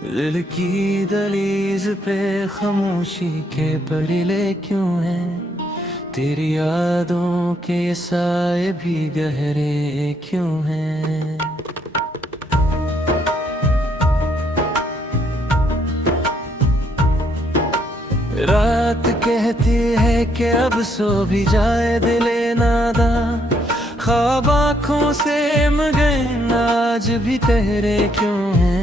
दिल की दहलीज पे खामोशी के परिले क्यों हैं? तेरी यादों के ये साए भी गहरे क्यों हैं? रात कहती है कि अब सो भी जाए दिले नादा, ख्वाब आँखों से मगन आज भी तेरे क्यों हैं?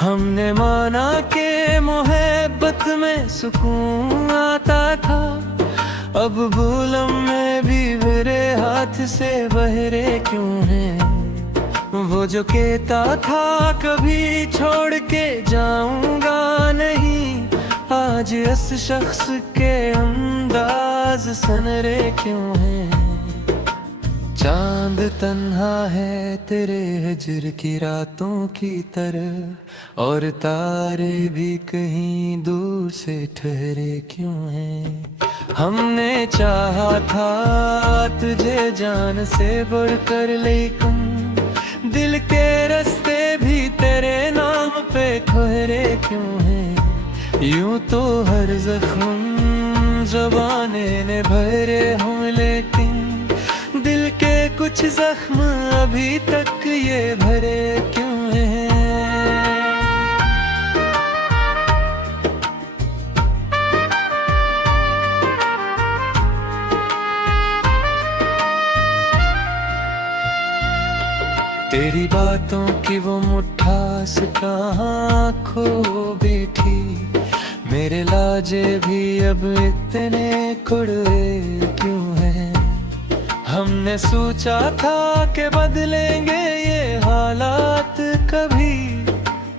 हमने माना कि मोहब्बत में सुकून आता था, अब भूलम में भी मेरे हाथ से बहरे क्यों हैं? वो जो कहता था कभी छोड़ के जाऊंगा नहीं, आज इस शख्स के अंदाज सनरे क्यों हैं? चांद तन्हा है तेरे हिज्र की रातों की तरह, और तारे भी कहीं दूर से ठहरे क्यों हैं? हमने चाहा था तुझे जान से बढ़कर, लेकिन दिल के रास्ते भी तेरे नाम पे ठहरे क्यों हैं? यूं तो हर जख्म ज़बाने ने भरे हों, लेकिन दिल के कुछ जख्म अभी तक ये भरे क्यों हैं? तेरी बातों की वो मुट्ठास कहाँ खो बैठी, मेरे लाजे भी अब इतने कुड़े क्यों हैं? हमने सोचा था कि बदलेंगे ये हालात कभी,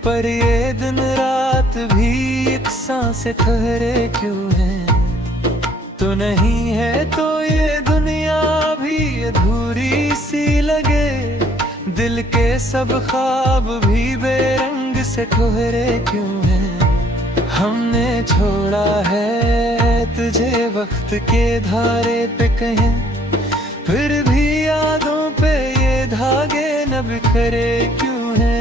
पर ये दिन रात भी एक सांस ठहरे क्यों हैं? तो नहीं है तो ये दुनिया भी अधूरी सी लगे, दिल के सब ख्वाब भी बेरंग से ठहरे क्यों हैं? हमने छोड़ा है तुझे वक्त के धारे पे कहीं, फिर भी यादों पे ये धागे न बिखरे क्यों हैं?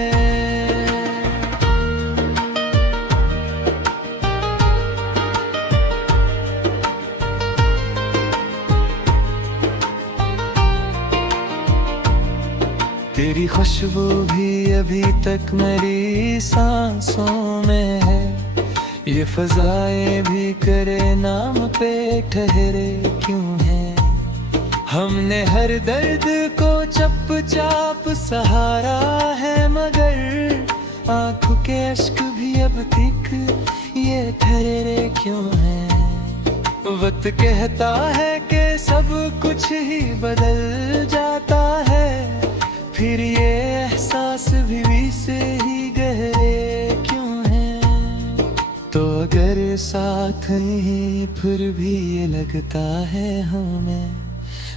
तेरी खुशबू भी अभी तक मेरी सांसों में है, ये फजाएं भी करे नाम पे ठहरे क्यों हैं? हमने हर दर्द को चुपचाप सहारा है, मगर आंखों के अश्क भी अब तक ये ठहरे क्यों हैं? वक्त कहता है कि सब कुछ ही बदल जाता है, फिर ये एहसास भी से ही गहरे क्यों हैं? तो अगर साथ नहीं फिर भी ये लगता है हमें,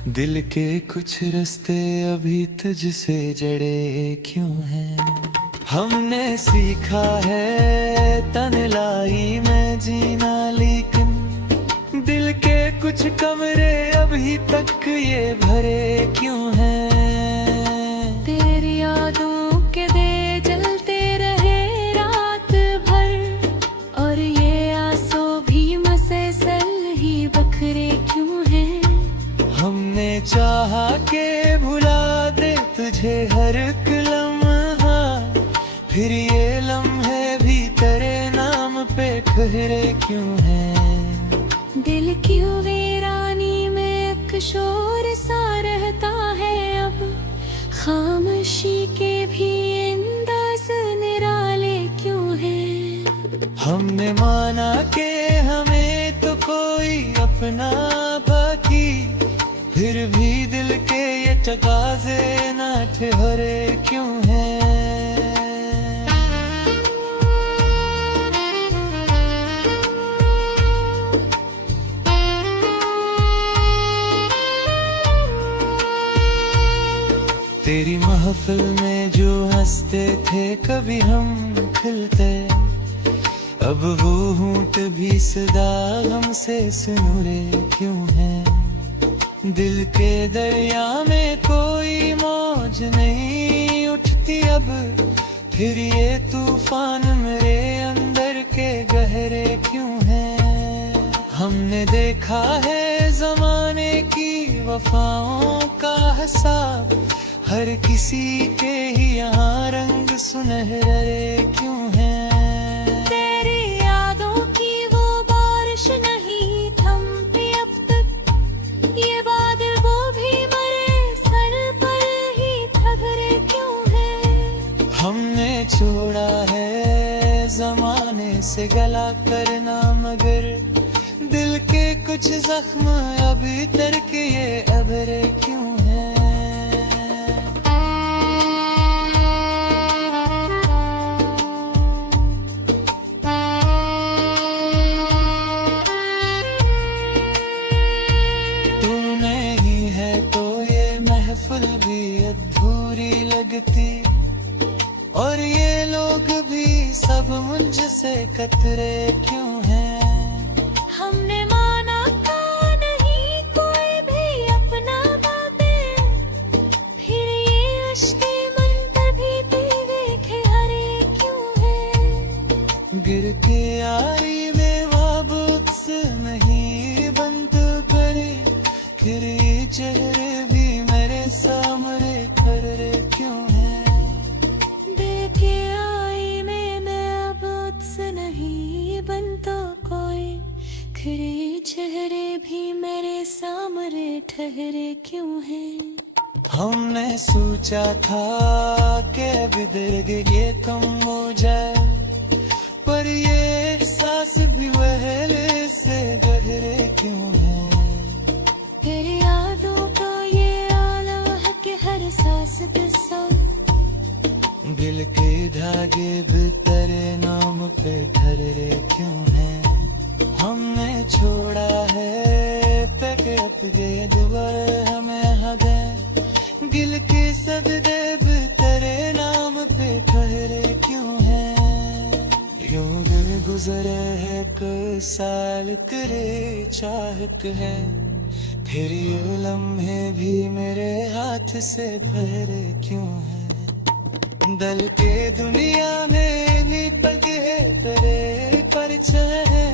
दिल के कुछ रास्ते अभी तुझसे जड़े क्यों हैं? हमने सीखा है तन्हाई में जीना, लेकिन दिल के कुछ कमरे अभी तक ये भरे क्यों हैं? तेरी यादों के दे जलते रहे रात भर, और ये आंसू भी मसलसल ही बखरे क्यों हैं? हमने चाहा के भुला दे तुझे हर एक लम्हा, फिर ये लम्हे भी तेरे नाम पे ठहरे क्यों हैं? दिल की वीरानी में एक शोर सा रहता है अब, खामोशी के भी अंदाज निराले क्यों हैं? हमने माना कि हमें तो कोई अपना बाकी, फिर भी दिल के ये तकाज़े न ठहरे क्यों हैं? तेरी महफिल में जो हंसते थे कभी हम खिलते, अब वो होंठ भी सदा हमसे सुनूरे क्यों हैं? दिल के दरिया में कोई मौज नहीं उठती, थी अब फिर ये तूफान मेरे अंदर के गहरे क्यों हैं। हमने देखा है जमाने की वफाओं का हिसाब, हर किसी के ही यहाँ रंग सुनहरे क्यों हैं। तेरी यादों की वो बारिश नहीं थमती अब तक, ये बादल वो भी मरे सर पर ही ठहरे क्यों हैं। हमने छोड़ा है जमाने से गला करना, मगर दिल के कुछ जख्म अभी तक ये अबरे क्यों हैं। तू नहीं है तो ये महफिल भी अधूरी लगती, और ये लोग भी सब मुझसे कतरे क्यों हैं। हमने माना था नहीं कोई भी अपना बाबे, फिर ये रिश्ते मन तभी देखे हरे क्यों हैं। गिर के यारी में वाबुत नहीं बंद करे, फिर ये चेहरे भी मेरे सामने खड़े क्यों हैं। दिल के आई में मैं अब उससे नहीं बनता कोई, खरे चेहरे भी मेरे सामने ठहरे क्यों हैं। हमने सोचा था कि बिदर ये कम हो जाए, पर ये एहसास भी वहले से गहरे क्यों हैं। तेरी यादों का ये आलम है कि हर सांस के साथ, दिल के धागे भी तेरे नाम पे ठहरे क्यों हैं। हमने छोड़ा है पैक अप ये दुआर हमें हदे, दिल के सब देव तेरे नाम पे ठहरे क्यों हैं। यूं दिन गुजरे है कोई साल तेरे चाहत है, फिर ये लम्हे भी मेरे हाथ से बहरे क्यों हैं। दल के दुनिया में भी पग है तेरे परछाई है,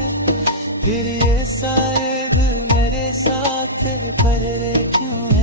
फिर ये साहिब मेरे साथ पहरे क्यों हैं।